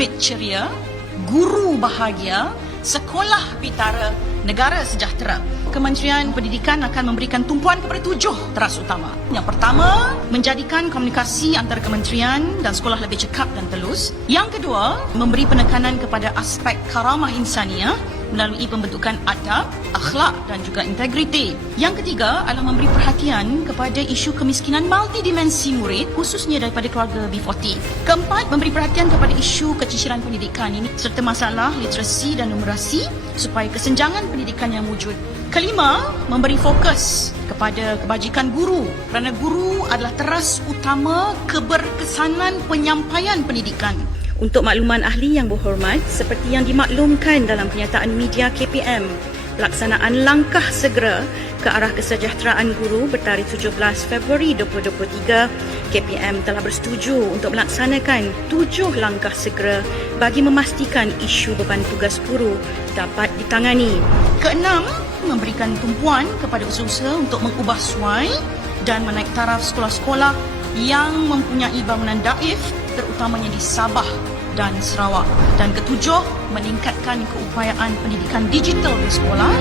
murid ceria, guru bahagia, sekolah pitara, negara sejahtera. Kementerian Pendidikan akan memberikan tumpuan kepada 7 teras utama. Yang pertama, menjadikan komunikasi antara kementerian dan sekolah lebih cekap dan telus. Yang kedua, memberi penekanan kepada aspek karamah insaniah melalui pembentukan adab, akhlak dan juga integriti. Yang ketiga adalah memberi perhatian kepada isu kemiskinan multidimensi murid, khususnya daripada keluarga B40. Keempat, memberi perhatian kepada isu keciciran pendidikan ini serta masalah literasi dan numerasi supaya kesenjangan pendidikan yang wujud. Kelima, memberi fokus kepada kebajikan guru kerana guru adalah teras utama keberkesanan penyampaian pendidikan. Untuk makluman ahli yang berhormat, seperti yang dimaklumkan dalam kenyataan media KPM, pelaksanaan langkah segera ke arah kesejahteraan guru bertarikh 17 Februari 2023, KPM telah bersetuju untuk melaksanakan 7 langkah segera bagi memastikan isu beban tugas guru dapat ditangani. Keenam, memberikan tumpuan kepada usaha-usaha untuk mengubah suai dan menaik taraf sekolah-sekolah yang mempunyai bangunan daif, terutamanya di Sabah dan Sarawak. Dan ketujuh, meningkatkan keupayaan pendidikan digital di sekolah.